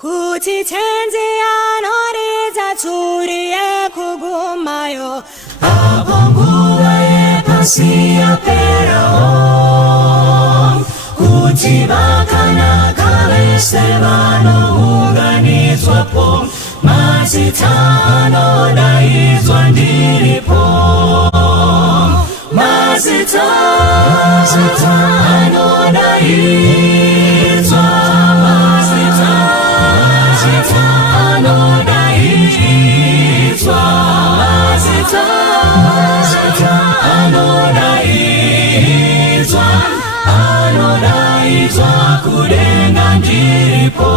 kuti tenzi anoridza tsuri yekugumayo apo nguva yepasi yaperawo kuti vakanaka vese vanounganidzwapo mazita anodaidzwa ndiripo mazita anodaidzwa mazita anodaidzwa mazita anodaidzwa kudenga ndiripo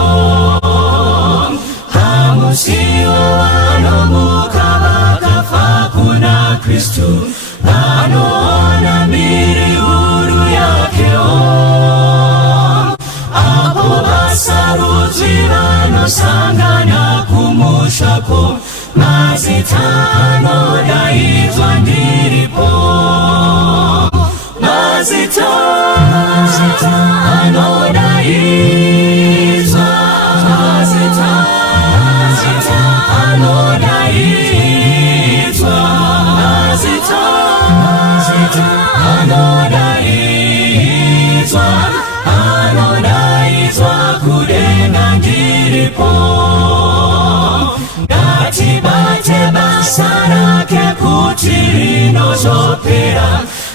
hamusiwo vanomuka vakafa kuna Kristu vanoona mbiri huru yakewo apo vasarudzwi vanosangana kumushako mazita anodaidzwa ndiripo mazita anodaidzwa mazita anodaidzwa mazita anodaidzwa kudenga ndiripo ngatibate basa rake kuti rinozopera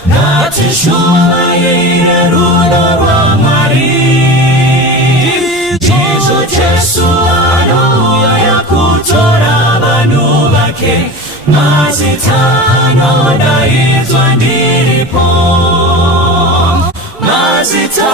ngatishumaire rudo rwa Mwari Jesu anouya kutora vanhu vake mazita anodaidzwa ndiripo mazita